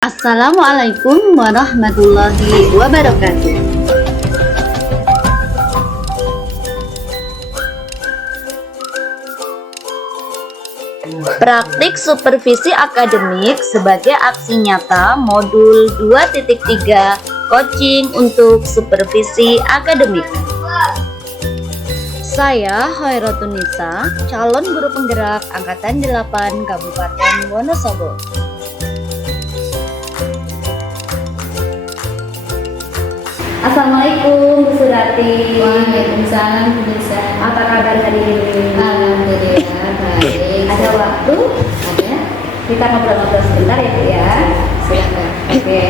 Assalamualaikum warahmatullahi wabarakatuh. Praktik supervisi akademik sebagai aksi nyata modul 2.3 coaching untuk supervisi akademik. Saya Hoirotun Nisa, calon guru penggerak Angkatan 8 Kabupaten Wonosobo. Assalamualaikum Bu Surati. Waalaikumsalam Bu Nisa. Apa kabar hari ini? Alhamdulillah baik. Ada waktu? Ada? Kita ngobrol-ngobrol sebentar ya Bu ya. Silakan. Oke.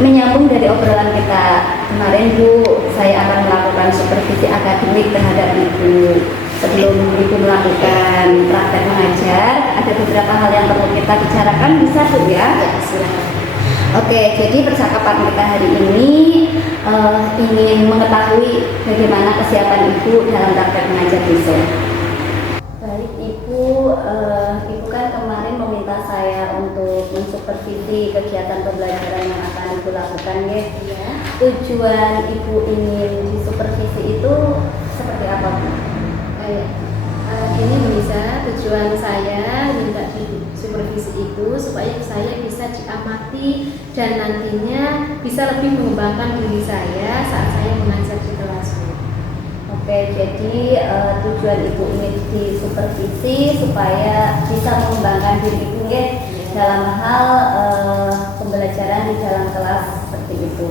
Menyambung dari obrolan kita kemarin Bu, saya akan melakukan supervisi akademik terhadap Ibu. Sebelum Ibu melakukan praktek mengajar, ada beberapa hal yang perlu kita bicarakan, bisa Bu ya? Ya, silakan. Oke, jadi percakapan kita hari ini ingin mengetahui bagaimana kesiapan Ibu dalam praktek mengajar besok. Baik Ibu, Ibu kan kemarin meminta saya untuk mensupervisi kegiatan pembelajaran yang akan Ibu lakukan ya. Ya. Tujuan Ibu ingin disupervisi itu seperti apa Bu? Baik. Ini Bu Nisa, tujuan saya minta di supervisi itu supaya saya bisa diamati dan nantinya bisa lebih mengembangkan diri saya saat saya mengajar di kelas. Oke, jadi tujuan Ibu ingin disupervisi supaya bisa mengembangkan diri Ibu ya, dalam hal pembelajaran di dalam kelas seperti itu.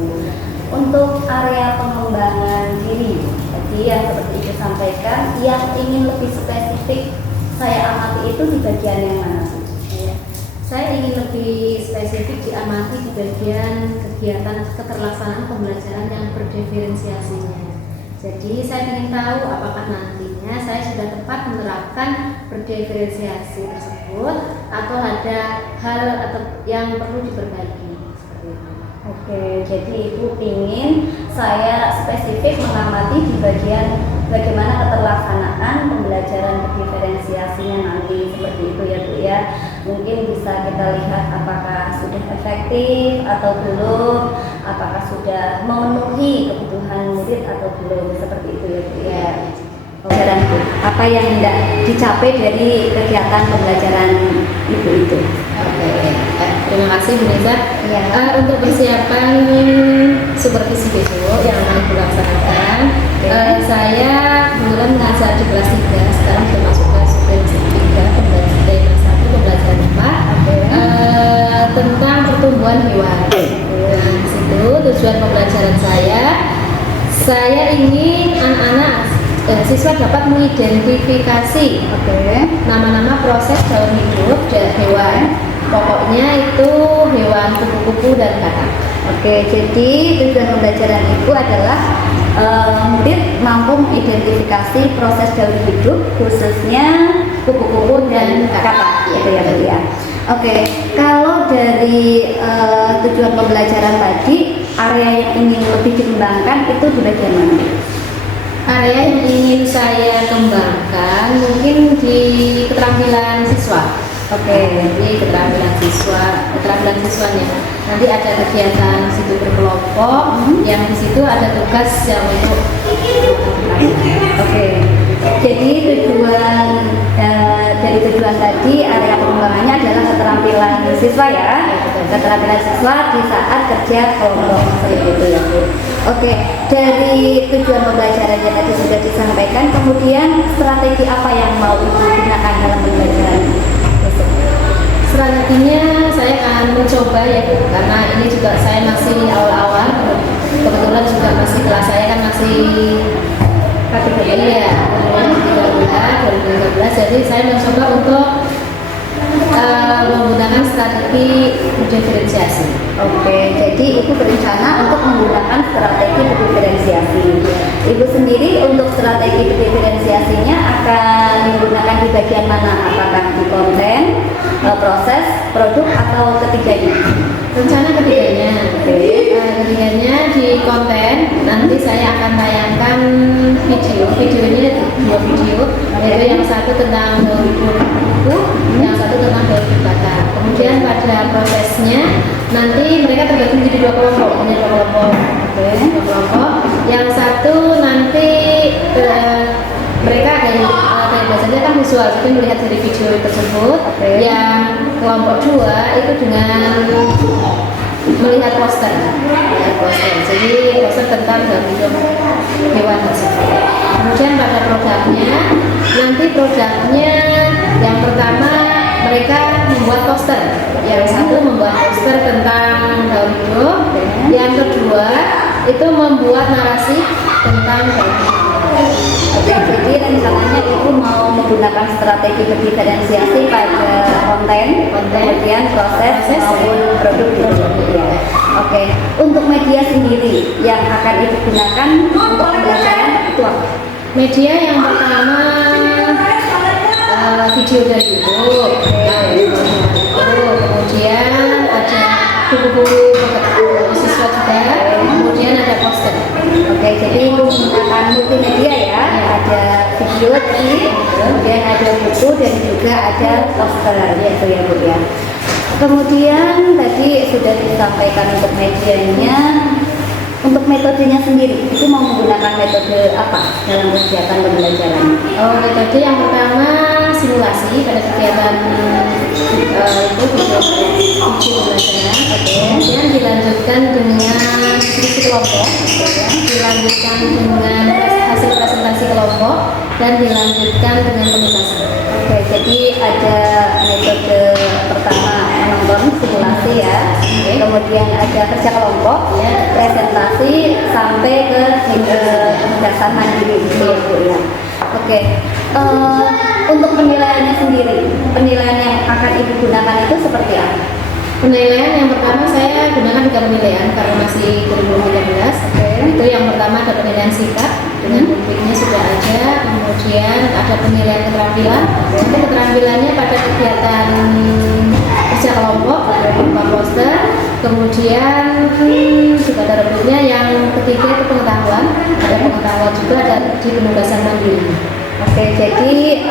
Untuk area pengembangan diri, jadi yang seperti Ibu sampaikan, yang ingin lebih spesifik saya amati itu di bagian yang mana sih? Saya ingin lebih spesifik diamati di bagian kegiatan keterlaksanaan pembelajaran yang berdiferensiasinya. Jadi saya ingin tahu apakah nantinya saya sudah tepat menerapkan berdiferensiasi tersebut atau ada hal atau yang perlu diperbaiki seperti itu. Oke, jadi Ibu ingin saya spesifik mengamati di bagian bagaimana keterlaksanaan pembelajaran berdiferensiasinya nanti seperti itu ya Bu ya. Mungkin bisa kita lihat apakah sudah efektif atau belum, apakah sudah memenuhi kebutuhan murid atau belum, seperti itu ya Bu ya. Pembelajaran Bu, apa yang hendak dicapai dari kegiatan pembelajaran Ibu itu? Oke, terima kasih Bu Nisa. Ya. Untuk persiapan supervisi besok yang akan dilaksanakan, saya kebetulan mengajar di kelas 3, sekarang sudah masuk ke supervisi 3, pembelajaran dari kelas 1, pembelajaran 4, tentang pertumbuhan hewan. Nah, di situ tujuan pembelajaran saya ingin anak-anak siswa dapat mengidentifikasi nama-nama proses dalam hidup dari hewan. Pokoknya itu hewan kupu-kupu dan katak. Oke, jadi tujuan pembelajaran Ibu adalah murid mampu mengidentifikasi proses dalam hidup, khususnya kupu-kupu dan katak, gitu ya Bu ya. Oke, kalau dari tujuan pembelajaran tadi, area yang ingin lebih dikembangkan itu di bagian mana? Area yang ingin saya kembangkan mungkin di keterampilan siswa. Oke, Jadi keterampilan siswanya. Nanti ada kegiatan situ berkelompok, yang di situ ada tugas yang untuk Oke, jadi tujuan dari tujuan tadi area pengembangannya adalah keterampilan siswa ya, keterampilan siswa di saat kerja kelompok seperti itu ya Bu. Oke, dari tujuan pembelajarannya tadi sudah disampaikan, kemudian strategi apa yang mau Ibu gunakan dalam pembelajaran besok? strateginya saya akan mencoba ya Bu, karena ini juga saya masih awal-awal, kebetulan juga masih kelas saya kan masih kategori ya 2013, jadi saya mencoba untuk menggunakan strategi diferensiasi. Oke, jadi Ibu berencana untuk menggunakan strategi diferensiasi. Ibu sendiri untuk strategi diferensiasinya akan menggunakan di bagian mana? Apakah di konten, proses, produk, atau ketiganya? Rencana ketiganya, ketiganya di konten. Nanti saya akan tayangkan videonya 2 video, yaitu yang satu tentang buku yang satu tentang daur dibakar. Kemudian pada prosesnya nanti mereka terbagi menjadi dua kelompok. Dua kelompok. Yang satu nanti mereka dari belajarnya kan visual, jadi melihat dari video tersebut. Yang kelompok dua itu dengan melihat poster. Jadi poster tentang daur hidup hewan tersebut. Kemudian pada produknya, nanti produknya yang pertama mereka membuat poster. Yang satu membuat poster tentang daur hidup. Yang kedua itu membuat narasi tentang daur hidup. Oke, jadi rencananya itu mau menggunakan strategi berdiferensiasi pada konten, kemudian proses maupun produk gitu ya. Oke, untuk media sendiri yang akan Ibu gunakan untuk pembelajaran itu apa? Media yang pertama video dari YouTube, kemudian ada buku-buku siswa juga, kemudian ada poster. Oke, jadi menggunakan multimedia ya, ada video tadi, kemudian ada buku dan juga ada poster gitu ya Bu ya. Kemudian tadi sudah disampaikan untuk medianya. Untuk metodenya sendiri, itu mau menggunakan metode apa dalam kegiatan pembelajaran? Metode yang pertama simulasi pada kegiatan itu video pembelajaran. Kemudian dilanjutkan dengan diskusi kelompok, dilanjutkan dengan hasil presentasi kelompok, dan dilanjutkan dengan penjelasan. Oke, jadi ada metode pertama menonton simulasi ya, kemudian ada kerja kelompok, presentasi sampai ke penjelasan mandiri gitu ya Bu ya. Oke, untuk penilaiannya sendiri, penilaian yang akan Ibu gunakan itu seperti apa? Penilaian yang pertama saya gunakan 3 penilaian karena masih 2013. Itu yang pertama ada penilaian sikap dengan rubriknya sudah ada, kemudian ada penilaian keterampilan. Nanti keterampilannya pada kegiatan kerja kelompok, berupa poster, kemudian juga ada rubriknya. Yang ketiga itu pengetahuan, ada pengetahuan juga ada di penugasan mandiri. Oke, jadi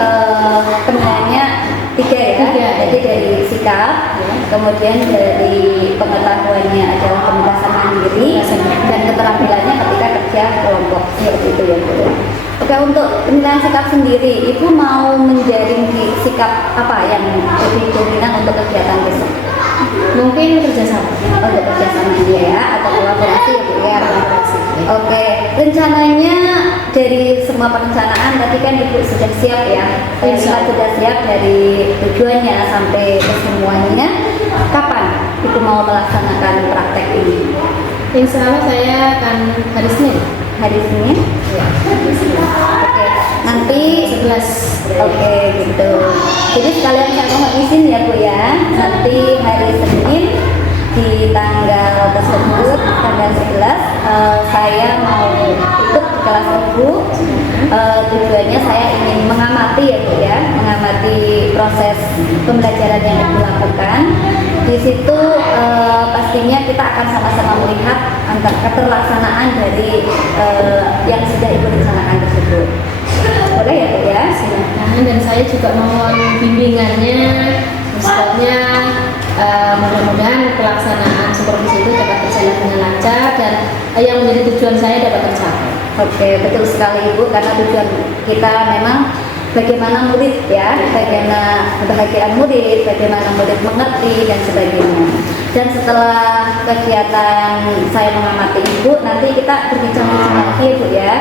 penilaiannya 3 ya, jadi dari sikap, kemudian dari pengetahuannya adalah penugasan mandiri, dan keterampilannya ketika kerja kelompok seperti itu ya Bu. Oke, untuk penilaian sikap sendiri, Ibu mau menjaring di sikap apa yang lebih dominan untuk kegiatan besok? Mungkin kerjasama. Untuk kerjasama dia ya, atau kolaborasi ya Bu ya. Oke, rencananya dari semua perencanaan tadi kan Ibu sudah siap ya, sudah siap dari tujuannya sampai ke semuanya. Kapan Ibu mau melaksanakan praktek ini? Insya Allah saya akan hari Senin. Hari Senin? Ya. Oke, nanti 11. Oke, gitu. Jadi sekalian saya mohon izin ya Bu ya, nanti hari Senin di tanggal tersebut, tanggal 11, saya mau ikut di kelas Ibu. Tujuannya saya ingin mengamati ya Bu ya, mengamati proses pembelajaran yang Ibu lakukan. Di situ pastinya kita akan sama-sama melihat keterlaksanaan dari yang sudah Ibu rencanakan tersebut. Boleh ya Bu ya? Silakan. Dan saya juga mohon bimbingannya, maksudnya mudah-mudahan pelaksanaan supervisi itu dapat berjalan dengan lancar dan yang menjadi tujuan saya dapat tercapai. Oke, betul sekali Ibu, karena tujuan kita memang bagaimana murid ya, bagaimana kebahagiaan murid, bagaimana murid mengerti dan sebagainya. Dan setelah kegiatan saya mengamati Ibu, nanti kita berbincang-bincang lagi ya Bu ya,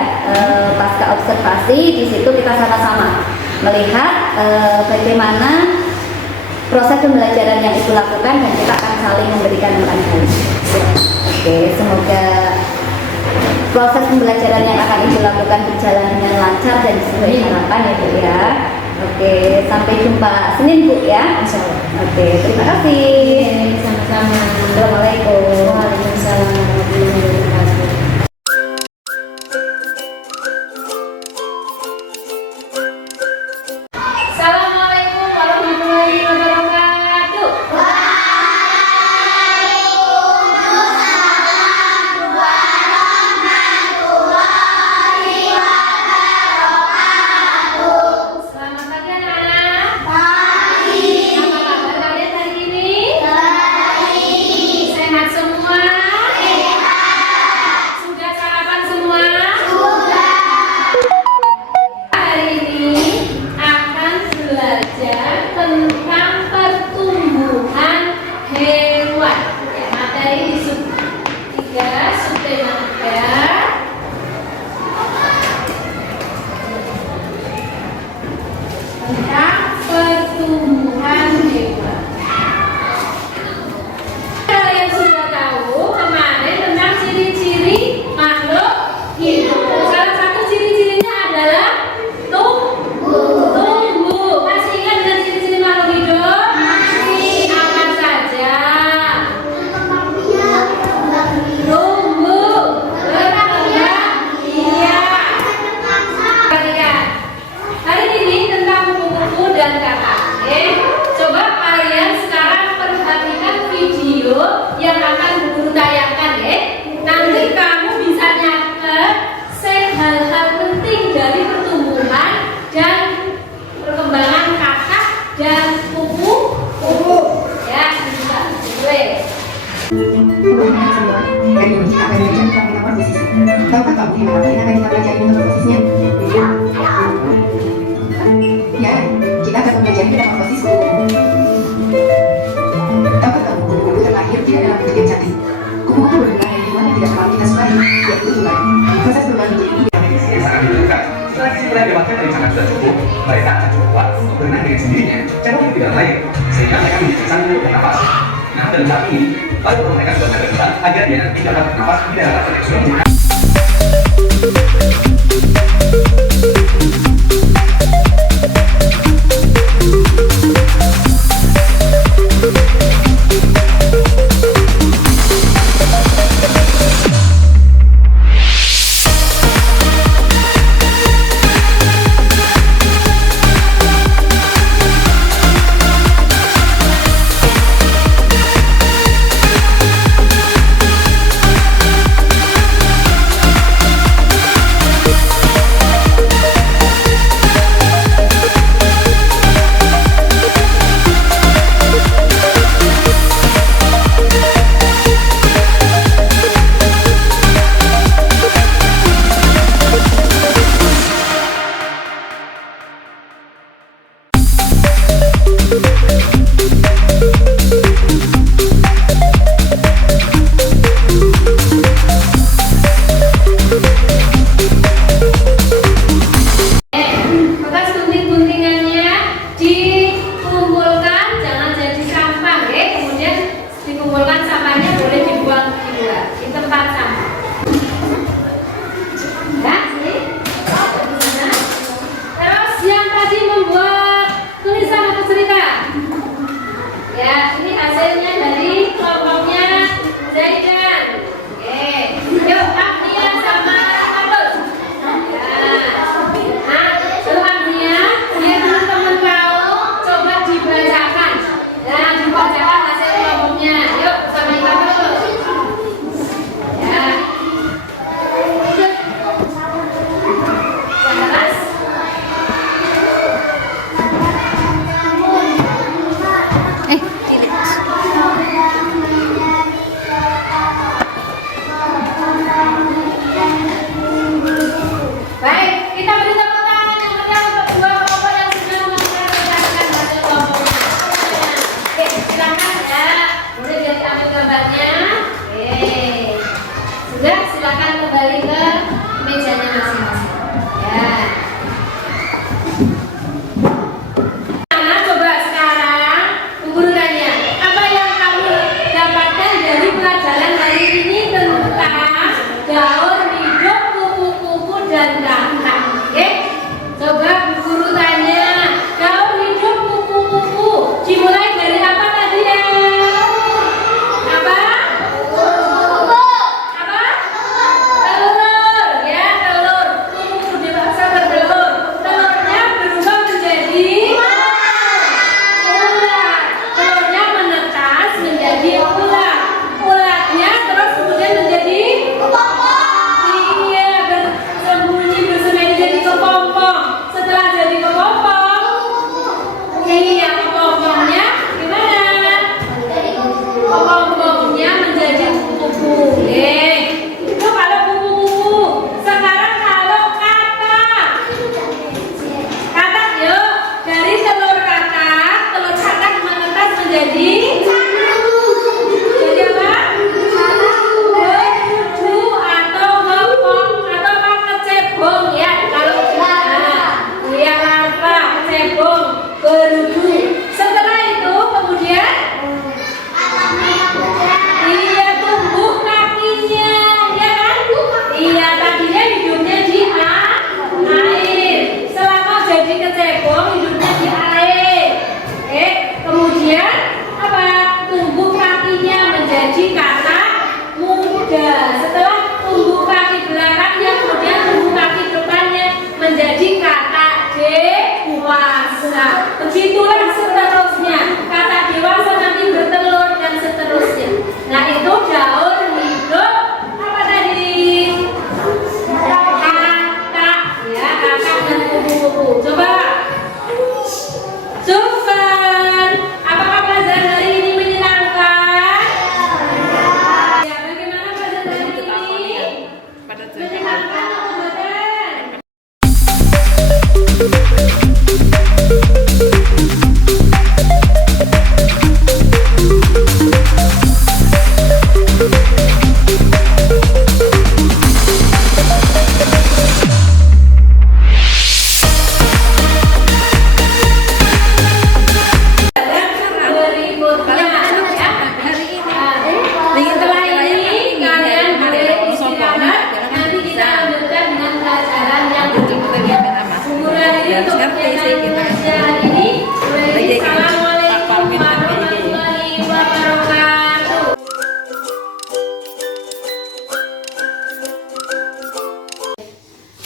pasca observasi. Di situ kita sama-sama melihat bagaimana proses pembelajaran yang Ibu lakukan dan kita akan saling memberikan masukan. Oke, semoga proses pembelajaran yang akan Ibu lakukan berjalan dengan lancar dan sesuai harapan ya Bu ya. Oke, sampai jumpa Senin Bu ya. Insya Allah. Oke, terima kasih. Sama-sama. Assalamualaikum. Waalaikumsalam warahmatullahi wabarakatuh. Assalamualaikum warahmatullahi wabarakatuh. Selamat pagi anak-anak. Pagi. Hari ini kita akan belajar tentang metamorfosis. Tahukah kamu yang apa yang akan kita pelajari metamorfosisnya? Ya, kita akan mempelajari metamorfosis kupu-kupu. Tahukah kamu kupu-kupu terlahir tidak dalam bentuk yang cantik? Kupu-kupu bergerak dari lingkungan yang tidak terlalu kita sukai, yaitu tulang. Proses perubahan bentuk ini yang sangat dibutuhkan. Setelah kesimpulan dewasa dari sangat sudah cukup, mereka akan cukup kuat untuk berenang dengan sendirinya, jauh di dalam air, sehingga mereka menjadi sanggup bernafas. Nah, dalam tahap ini, baru mereka sudah berenang agar dia nanti dapat bernafas di dalam air yang sudah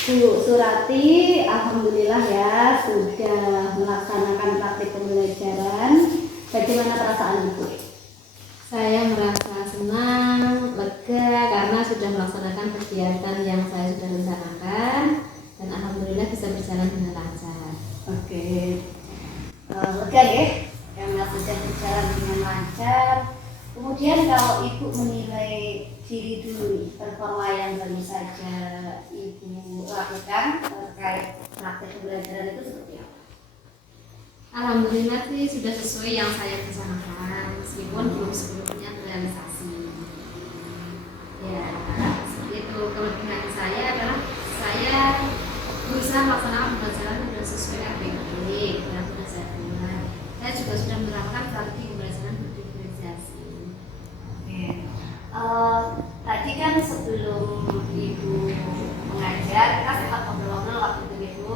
Bu Surati, alhamdulillah ya sudah melaksanakan praktik pembelajaran. Bagaimana perasaan Ibu? Saya merasa senang, lega karena sudah melaksanakan kegiatan yang saya sudah rencanakan dan alhamdulillah bisa berjalan dengan lancar. Oke, lega ya karena sudah berjalan dengan lancar. Kemudian kalau Ibu menilai diri dulu, performa yang baru saja Ibu lakukan terkait praktek pembelajaran itu seperti apa? Alhamdulillah sih sudah sesuai yang saya rencanakan meskipun belum sepenuhnya terrealisasi. Ya, seperti itu. Kelebihan saya adalah saya berusaha melaksanakan pembelajaran sudah sesuai RPP dan sudah saya terima. Saya juga sudah menerapkan strategi pembelajaran berdiferensiasi. Oke. Tadi kan sebelum Ibu mengajar, kita sempat ngobrol-ngobrol waktu itu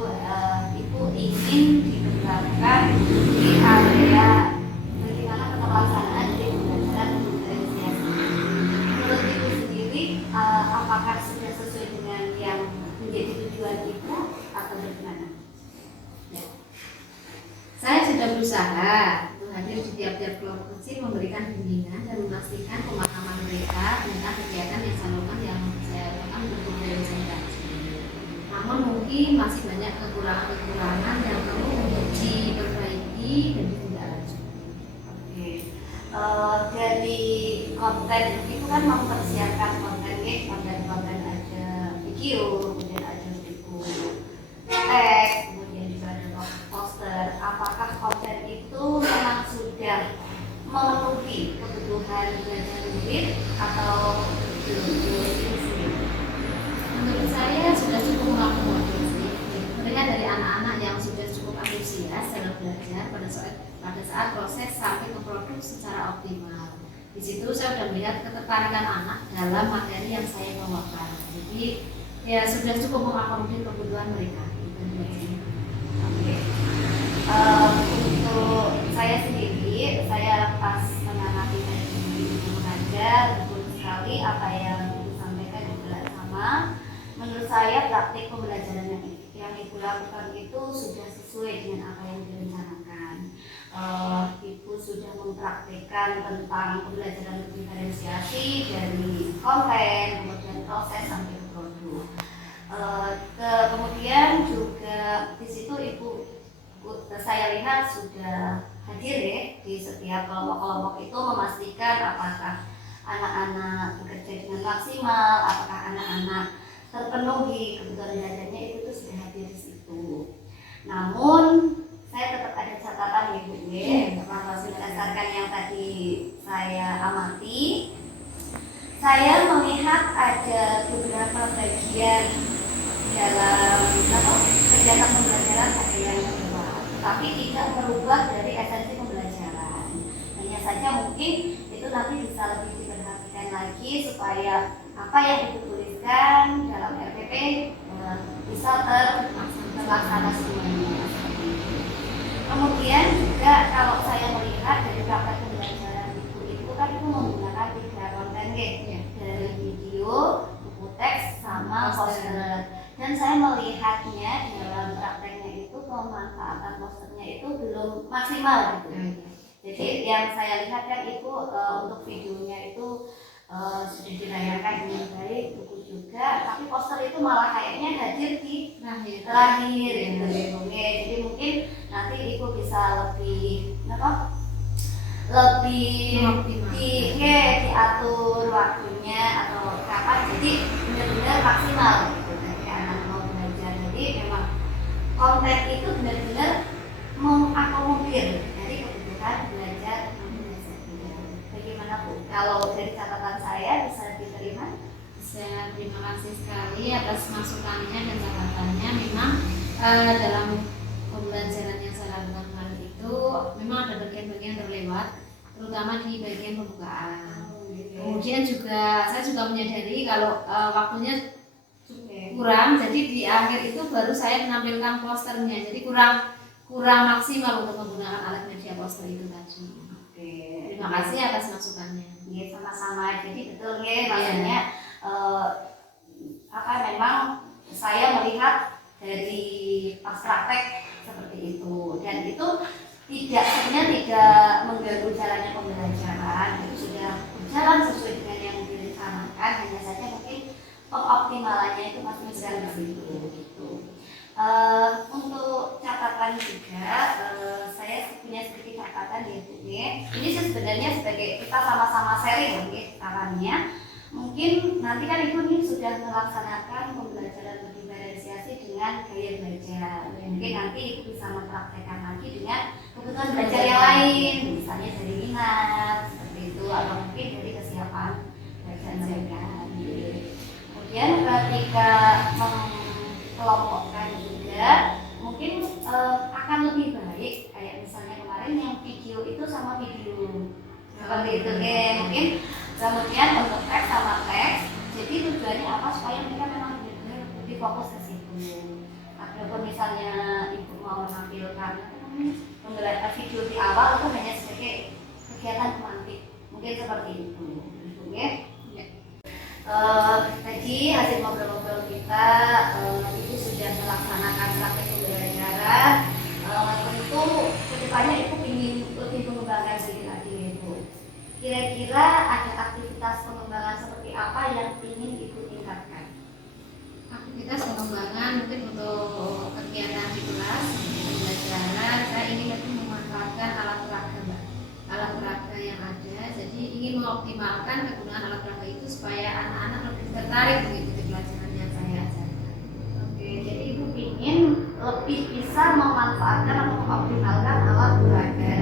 Ibu ingin dikembangkan di area bagaimana pelaksanaan di pembelajaran diferensiasi. Menurut Ibu sendiri, apakah sudah sesuai dengan yang menjadi tujuan Ibu atau bagaimana? Ya. Saya sudah berusaha untuk hadir di tiap-tiap kelompok kecil, memberikan bimbingan dan memastikan pemahaman mereka tentang kegiatan yang saya lakukan untuk diferensiasi tadi. Namun mungkin masih banyak kekurangan-kekurangan yang perlu untuk diperbaiki dan ditindaklanjuti. Oke. Dari konten itu kan mempersiapkan konten ada video, kemudian ada buku teks, kemudian juga ada poster. Apakah konten itu memang sudah memenuhi kebutuhan belajar murid atau belum? Menurut saya sudah cukup mengakomodir sih. Melihat dari anak-anak yang sudah cukup antusias dalam belajar pada saat proses sampai ke produk secara optimal. Di situ saya sudah melihat ketertarikan anak dalam materi yang saya bawakan. Jadi ya sudah cukup mengakomodir kebutuhan mereka. Oke. Untuk saya sendiri, saya pas mengamati tadi mengajar, betul sekali apa yang disampaikan juga sama. Menurut saya praktik pembelajaran yang Ibu lakukan itu sudah sesuai dengan apa yang direncanakan. Ibu sudah mempraktikkan tentang pembelajaran diferensiasi dari konten, kemudian proses sampai ke produk. Kemudian juga di situ Ibu saya lihat sudah hadir ya di setiap kelompok-kelompok itu memastikan apakah anak-anak bekerja dengan maksimal, apakah anak-anak terpenuhi kebutuhan belajarnya itu sudah hadir di situ. Namun saya tetap ada catatan ya Bu berdasarkan yang tadi saya amati, saya melihat ada beberapa bagian dalam kegiatan pembelajaran ada yang berubah, tapi tidak merubah dari esensi pembelajaran. Hanya saja mungkin itu nanti bisa lebih diperhatikan lagi supaya apa yang dituliskan dalam RPP bisa terlaksana semuanya. Kemudian juga kalau saya melihat dari praktek pembelajaran itu kan itu menggunakan 3 konten ya, dari video, buku teks, sama poster. Dan saya melihatnya dalam prakteknya itu pemanfaatan posternya itu belum maksimal gitu. Jadi yang saya lihat kan itu untuk videonya itu sudah dirayakan dengan baik, buku juga, tapi poster itu malah kayaknya hadir di terakhir gitu. Jadi mungkin nanti Ibu bisa lebih diatur waktunya atau kapan, jadi benar-benar maksimal gitu dari anak mau belajar. Jadi memang konten itu benar-benar mengakomodir dari kebutuhan belajar. Bagaimana Bu? Kalau dari catatan saya bisa diterima? Bisa, terima kasih sekali atas masukannya dan catatannya. Memang dalam pembelajaran yang saya lakukan kemarin itu memang ada bagian-bagian terlewat, terutama di bagian pembukaan. Kemudian juga saya juga menyadari kalau waktunya kurang, jadi di akhir itu baru saya menampilkan posternya, jadi kurang maksimal untuk menggunakan alat media poster itu tadi. Terima kasih atas masukannya. Iya, sama-sama. Jadi betul ya, maksudnya memang saya melihat laksanakan, hanya saja mungkin pengoptimalannya itu masih bisa di situ gitu. Untuk catatan juga, saya punya sedikit catatan ya Bu. Ini sebenarnya sebagai kita sama-sama sharing ya sarannya. Mungkin nanti kan Ibu ini sudah melaksanakan pembelajaran berdiferensiasi dengan gaya belajar. Mungkin nanti Ibu bisa mempraktekkan lagi dengan kebutuhan belajar yang lain, misalnya dari minat seperti itu, atau mungkin dari kesiapan belajar mereka. Kemudian ketika mengelompokkan juga, mungkin akan lebih baik kayak misalnya kemarin yang video itu sama video seperti itu deh. Mungkin kemudian untuk teks sama teks, jadi tujuannya apa supaya mereka memang benar-benar lebih fokus ke situ. Ataupun misalnya ibu mau menampilkan pembelajaran video di awal itu hanya sebagai kegiatan pemantik, mungkin seperti itu. Ya. Tadi hasil ngobrol-ngobrol kita, ibu sudah melaksanakan praktek pembelajaran. Tentu kedepannya ibu ingin lebih mengembangkan diri lagi ibu. Kira-kira ada aktivitas pengembangan seperti apa yang ingin ibu tingkatkan? Aktivitas pengembangan mungkin untuk kegiatan di kelas pembelajaran, saya ingin lebih memanfaatkan alat peraga Mbak, alat peraga yang ada. Jadi ingin mengoptimalkan kegunaan alat peraga itu supaya anak-anak lebih tertarik mengikuti pelajaran yang saya ajarkan. Oke, jadi ibu ingin lebih bisa memanfaatkan atau mengoptimalkan alat peraga.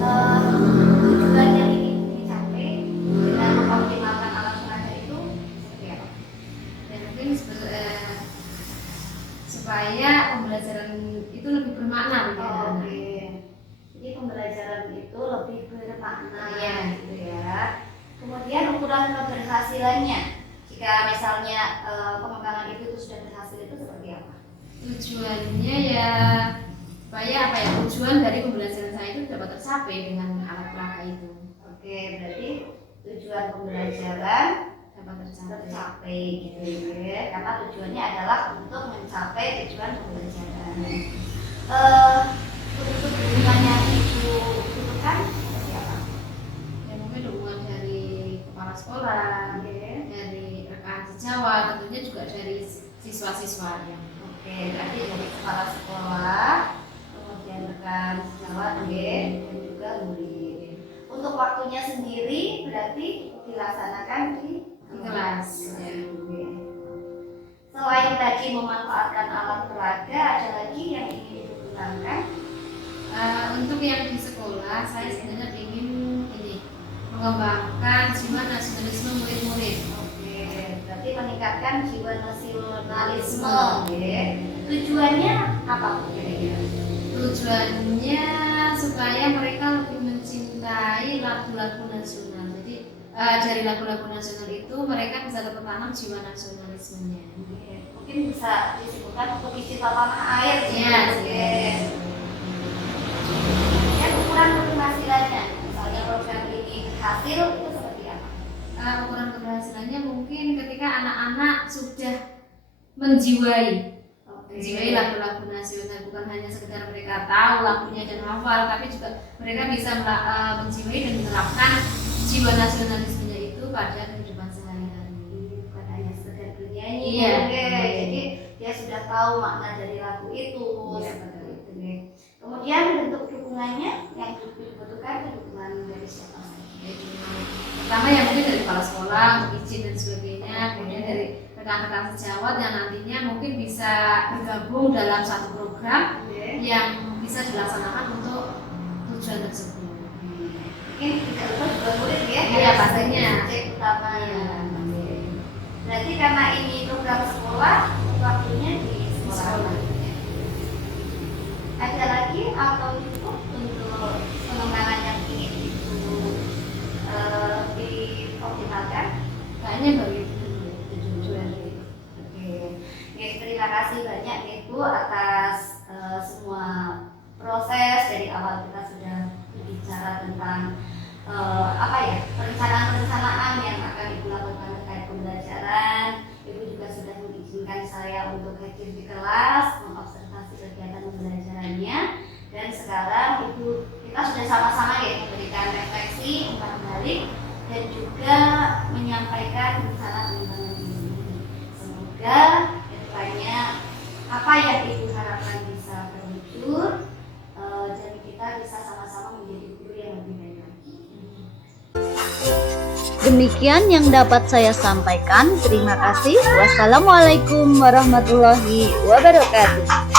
Tujuan yang ingin dicapai dengan mengoptimalkan alat peraga itu seperti apa? Dan mungkin supaya pembelajaran itu lebih bermakna bagi anak-anak. Oke. Jadi pembelajaran itu lebih bermakna, Iya. gitu ya. Kemudian ukuran keberhasilannya, jika misalnya pengembangan itu sudah berhasil itu seperti apa? Tujuannya ya supaya apa ya, tujuan dari pembelajaran saya itu dapat tercapai dengan alat peraga itu. Oke, berarti tujuan pembelajaran Dapat tercapai. tercapai gitu ya. Karena tujuannya adalah untuk mencapai tujuan pembelajaran. Untuk dukungan yang ibu butuhkan seperti apa? Ya mungkin dukungan dari kepala sekolah, dari rekan sejawat, tentunya juga dari siswa-siswa yang. Oke, berarti dari kepala sekolah, kemudian rekan sejawat, dan juga murid. Untuk waktunya sendiri berarti dilaksanakan di kelas. Ya. Selain tadi memanfaatkan alat peraga, ada lagi yang ingin digunakan? Untuk yang di sekolah, saya sebenarnya ingin ini mengembangkan jiwa nasionalisme murid-murid. Oke, berarti meningkatkan jiwa nasionalisme. Ya. Tujuannya apa kira-kira? Tujuannya supaya mereka lebih mencintai lagu-lagu nasional. Jadi dari lagu-lagu nasional itu mereka bisa tertanam jiwa nasionalismenya. Mungkin bisa disebutkan untuk isi tanah air. Iya. Oke. Kemudian ukuran keberhasilannya, misalnya program ini berhasil itu seperti apa? Ukuran keberhasilannya mungkin ketika anak-anak sudah menjiwai lagu-lagu nasional, bukan hanya sekedar mereka tahu lagunya dan hafal, tapi juga mereka bisa menjiwai dan menerapkan jiwa nasionalismenya itu pada kehidupan sehari-hari. Bukan hanya sekedar bernyanyi. Iya. Oke, jadi dia sudah tahu makna dari lagu itu. Iya. Seperti itu. Ya. Kemudian bentuk dukungannya yang dibutuhkan dukungan dari siapa saja? Pertama ya mungkin dari kepala sekolah, izin dan sebagainya, kemudian dari rekan-rekan sejawat yang nantinya mungkin bisa bergabung dalam satu program yang bisa dilaksanakan untuk tujuan tersebut. Mungkin tidak lupa juga murid ya? Iya, pastinya. Subjek utama ya. Berarti karena ini program sekolah, waktunya di sekolah. Ada lagi atau cukup untuk pengembangan yang ingin itu dioptimalkan? Kayaknya baru itu tujuan. Oke, ya, terima kasih banyak Ibu atas semua proses dari awal kita sudah berbicara tentang perencanaan yang akan Ibu lakukan terkait pembelajaran. Ibu juga sudah mengizinkan saya untuk hadir di kelas, mengobservasi kegiatan pembelajarannya, dan sekarang kita sudah sama-sama ya memberikan refleksi, umpan balik, dan juga Demikian yang dapat saya sampaikan. Terima kasih. Wassalamualaikum warahmatullahi wabarakatuh.